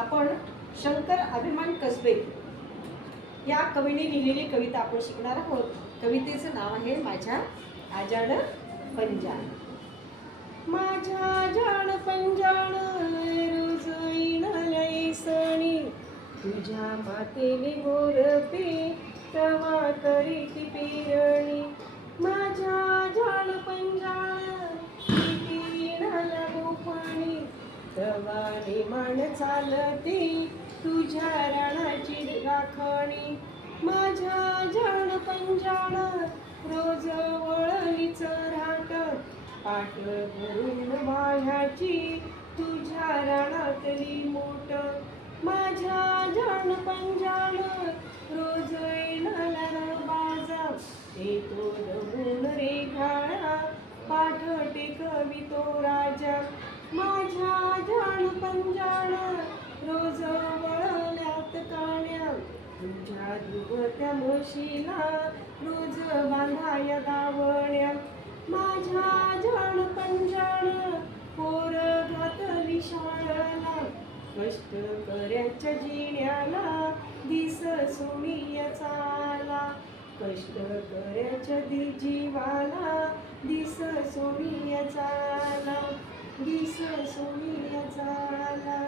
आपण शंकर अभिमान कसबे या कवीने लिहिलेली कविता आपण शिकणार आहोत. कवितेचं नाव आहे माझ्या आजाण पंजाण. माझ्या जाण पंजाण रोज येईन लयसणी, तुझ्या मातेने गोरपे तवा करीती पेरणी. माझ्या जाण पंजाण येणाला गोपाणी, तवा नेमान चालते तुझ्या राणाची राखणी. माझ्या जाण पंजाण रोज वळलीच राट, पाठ भरून वाह्याची तुझ्या राणातली मोट. माझ्या जाण पंजाण रोज येणाला बाजा, येतो दमून रेघाळा पाठ टेकवितो राजा. माझ्या जाण पंजाण रोज वळल्यात काण्या, तुझ्या दुभत्या म्हशीला रोज बांधाया दावण्या. माझ्या जाण पंजाण पोर घातली शाळेला, कष्ट कर्याच्या जिण्याला दिस सोनिया चाला. कष्ट कर्याच्या जीवाला दिस सोनिया चाला, दिस सोनिया चाला.